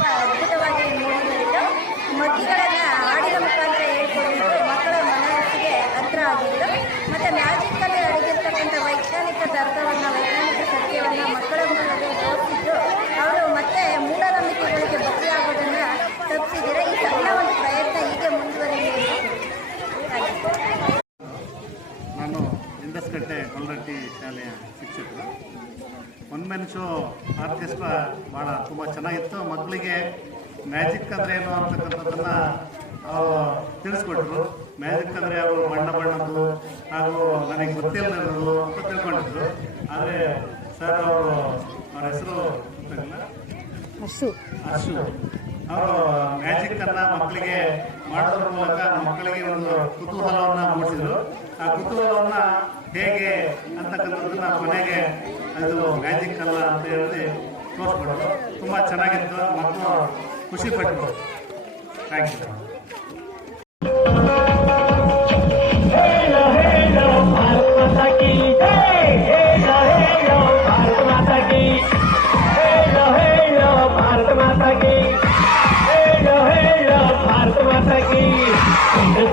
ತುಂಬ ಅದ್ಭುತವಾಗಿ ಮೂಡಿಬಂದಿತ್ತು. ಮಗ್ಗಿಗಳನ್ನು ಹಾಡಿನ ಮುಖಾಂತರ ಹೇಳ್ಕೊಟ್ಟಿದ್ದು ಮಕ್ಕಳ ಮನಸ್ಸಿಗೆ ಹತ್ರ ಆಗಿತ್ತು. ಮತ್ತು ಮ್ಯಾಜಿಕಲ್ಲಿ ಅಡಗಿರ್ತಕ್ಕಂಥ ವೈಜ್ಞಾನಿಕ ತರ್ಕವನ್ನು, ವೈಜ್ಞಾನಿಕ ಸತ್ಯವನ್ನು ಮಕ್ಕಳ ಮುಂದೆ ತೋರಿಸಿದ್ದು ಅವರು ಮತ್ತೆ ಮೂಢನಂಬಿಕೆಗಳಿಗೆ ಬಲಿಯಾಗೋದನ್ನು ತಪ್ಪಿಸಿದರೆ ಈ ಸಣ್ಣ ಒಂದು ಪ್ರಯತ್ನ ಹೀಗೆ ಮುಂದುವರಿಯಲಿ. ನಾನು ಇಂದಸ್ಕಟ್ಟೆ ಗೊಲ್ರಟ್ಟಿ ಶಾಲೆಯ ಶಿಕ್ಷಕರು. ಒನ್ ಮ್ಯಾನ್ ಶೋ ಆರ್ಕೆಸ್ಟ್ರಾ ಭಾಳ ತುಂಬ ಚೆನ್ನಾಗಿತ್ತು. ಮಕ್ಕಳಿಗೆ ಮ್ಯಾಜಿಕ್ ಅಂದರೆ ಏನು ಅಂತಕ್ಕಂಥದ್ದನ್ನು ಅವರು ತಿಳಿಸ್ಕೊಟ್ರು. ಮ್ಯಾಜಿಕ್ ಅಂದರೆ ಅವರು ಬಣ್ಣದ್ದು ಹಾಗೂ ನನಗೆ ಗೊತ್ತಿಲ್ಲದಿರೋದು ಅಂತ ತಿಳ್ಕೊಂಡಿದ್ರು. ಆದರೆ ಸರ್ ಅವ್ರ ಹೆಸರು ಅಶು ಅವರು ಮ್ಯಾಜಿಕ್ಕನ್ನು ಮಕ್ಕಳಿಗೆ ಮಾಡೋದ್ರ ಮೂಲಕ ಮಕ್ಕಳಿಗೆ ಒಂದು ಕುತೂಹಲವನ್ನು ಮೂಡಿಸಿದರು. ಆ ಕುತೂಹಲವನ್ನು ಹೇಗೆ ಅಂತಕ್ಕಂಥದ್ದನ್ನ ಕೊನೆಗೆ ಅದು ಮ್ಯಾಜಿಕ್ ಅಲ್ಲ ಅಂತ ಹೇಳಿ ತೋರಿಸ್ಬಿಟ್ಟು ತುಂಬ ಚೆನ್ನಾಗಿತ್ತು. ಮಕ್ಕಳು ಖುಷಿಪಟ್ಟರು. Thank you.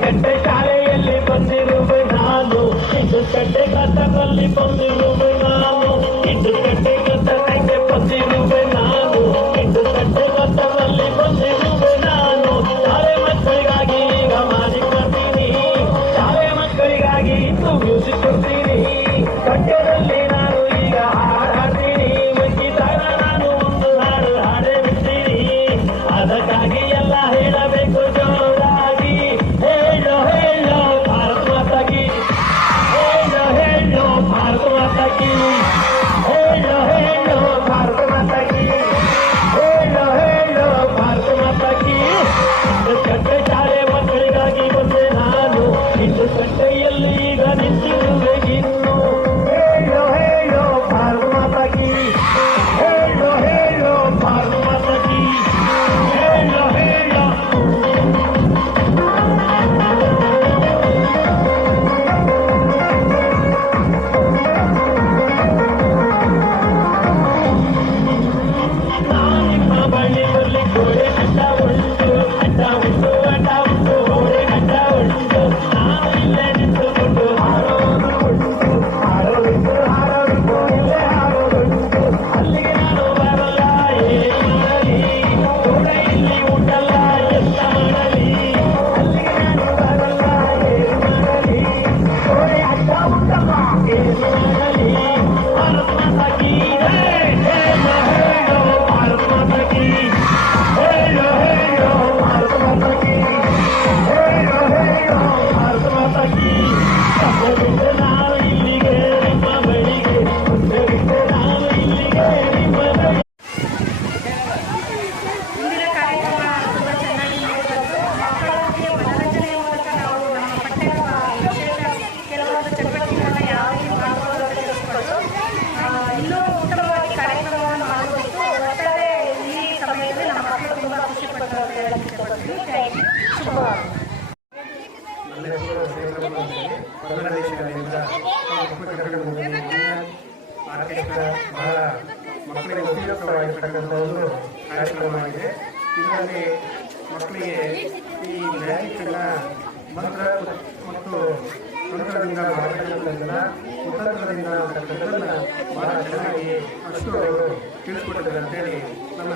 ಇಂದು ಶಾಲೆಯಲ್ಲಿ ಬಂದಿರುವೆ ನಾನು, ಇಂದು ಕಥದಲ್ಲಿ ಬಂದಿರುವೆ ನಾನು, ಇಂದು ಕಥೆಗೆ ಬಂದಿರುವೆ ನಾನು, ಇಂದು ಕಥದಲ್ಲಿ ಬಂದಿರುವೆ ನಾನು. ಶಾಲೆ ಮಕ್ಕಳಿಗಾಗಿ ಈಗ ಮ್ಯಾಜಿಕ್ ಕೊಡ್ತೀನಿ, ಶಾಲೆ ಮಕ್ಕಳಿಗಾಗಿ ಇಂದು ಮ್ಯೂಸಿಕ್ ಕೊಡ್ತೀನಿ. ಕಟ್ಟೆಯಲ್ಲಿ ನಾನು ಈಗ ಹಾಡ್ತೀನಿ, ಮುಗಿದಾಗ ನಾನು ಒಂದು ಹಾಡು ಹಾಡೇ ಬಿಡ್ತೀನಿ. ಅದಕ್ಕಾಗಿ ಎಲ್ಲ ಹೇಳಬೇಕು ಜೋರಾಗಿ, ಹೇಳೋ ಹೇಳೋ ಭಾರತ ಮಾತಾ ಕಿ, ಹೇಳೋ ಹೇಳೋ ಭಾರತ ಮಾತಾ ಕಿ, ಹೇಳೋ ಹೇಳೋ ಭಾರತ ಮಾತಾ ಕಿ, ಹೇಳೋ ಹೇಳೋ ಭಾರತ ಮಾತಾ ಕಿ. ಇಂದು ಕಟ್ಟೆ ಶಾಲೆ ಮಕ್ಕಳಿಗಾಗಿ ಬಂದೆ ನಾನು, ಇಂದು ಕಟ್ಟೆಯಲ್ಲಿ ಈಗ ನಿಂತಿರುವೆ ಇನ್ನು. ಹೇಳೋ ಹೇಳೋ ಭಾರತ ಮಾತಾ ಕಿ, ಹೇಳೋ ಹೇಳೋ ಭಾರತ ಮಾತಾ ಕಿ, ಹೇಳೋ ಹೇಳೋ. ನಿಮ್ಮ ಬಳಿ ಬರಲಿ ಗೋಡೆ ಅಡ್ಡ ಉಂಟು, ಅಡ್ಡ ಉಂಟು, ಅಡ್ಡ ಉಂಟು, ಗೋಡೆ ಅಡ್ಡ ಉಂಟು. ನಾವು ಇಲ್ಲೇ ನಿಂತುಕೊಂಡು ಹಾಡೋದು ಉಂಟು, ಹಾಡೋದುಂಟು, ಹಾಡೋದುಂಟು, ಇಲ್ಲೇ ಹಾಡೋದುಂಟು. ಅಲ್ಲಿಗೆ ನಾನು ಬರಲ್ಲ ಏನು ಮಾಡಲಿ, ಗೋಡೆ ಇಲ್ಲಿ ಉಂಟಲ್ಲ ಎಂತ ಮಾಡಲಿ. ಅಲ್ಲಿಗೆ ನಾನು ಬರಲ್ಲ ಏನು ಮಾಡಲಿ, ಗೋಡೆ ಅಡ್ಡ ಉಂಟಲ್ಲ ಏನು ಮಾಡಲಿ. ಭಾರತ ಮಾತಾ ಕಿ ಜೈ, ಹೇಳೋ ಹೇಳೋ ಭಾರತ ಮಾತಾ ಕಿ, ಹೇಳೋ ಹೇಳೋ ಭಾರತ ಮಾತಾ ಕಿ, ಹೇಳೋ ಹೇಳೋ ಭಾರತ ಮಾತಾ ಕಿ. ಮುಂದೆ ಬಿಟ್ಟೆ ನಾನು ಇಲ್ಲಿಗೆ ನಿಮ್ಮ ಬಳಿಗೆ, ಮುಂದೆ ಬಿಟ್ಟೆ ನಾನು ಇಲ್ಲಿಗೆ ನಿಮ್ಮ ಬಳಿಗೆ. ಇಂದಿನ ಕಾರ್ಯಕ್ರಮ ತುಂಬ ಚೆನ್ನಾಗಿ ಮೂಡಿಬಂತು. ಮಕ್ಕಳಿಗೆ ಮನರಂಜನೆಯ ಮೂಲಕ ನಾವು ನಮ್ಮ ಪಠ್ಯ ವಿಶೇಷ ಕೆಲವೊಂದು ಚಟುವಟಿಕೆಗಳನ್ನ ಯಾವ ರೀತಿ ಮಾಡಬಹುದು ಅಂತ ತಿಳಿಸ್ಕೊಟ್ಟು ಇನ್ನೂ ಉತ್ತಮವಾಗಿ ಕಾರ್ಯಕ್ರಮವನ್ನು ಮಾಡಬಹುದು. ಒಟ್ಟಾರೆ ಈ ಸಮಯದಲ್ಲಿ ನಮ್ಮ ಮಕ್ಕಳು ತುಂಬ ಖುಷಿಪಟ್ಟರು ಅಂತ ಹೇಳಕ್ಕೆ ಇಷ್ಟಪಡ್ತೀನಿ. Thank you. ಶುಭವಾಗಲಿ. ನನ್ನ ಹೆಸರು ಶ್ರೀರಾಮ ಅಂತೇಳಿ ಗೊಲ್ರಟ್ಟಿ ಶಾಲೆಯಿಂದ ಆರ್ಕೆಸ್ಟ್ರಾ ಬಹಳ ಮಕ್ಕಳಿಗೆ ಉಪಯುಕ್ತವಾಗಿರ್ತಕ್ಕಂಥ ಒಂದು ಕಾರ್ಯಕ್ರಮವಾಗಿದೆ. ಇದರಲ್ಲಿ ಮಕ್ಕಳಿಗೆ ಈ ಮ್ಯಾಜಿಕ್ಕನ್ನು ಮಂತ್ರ ಮತ್ತು ತಂತ್ರದಿಂದ ಮಾಡತಕ್ಕಂಥದ್ದನ್ನು ಕುತಂತ್ರದಿಂದ ಅಂತಕ್ಕಂಥದ್ದನ್ನು ಬಹಳ ಚೆನ್ನಾಗಿ ಅಷ್ಟು ಅವರು ತಿಳಿಸ್ಕೊಟ್ಟಿದ್ದಾರೆ ಅಂತೇಳಿ ನಮ್ಮ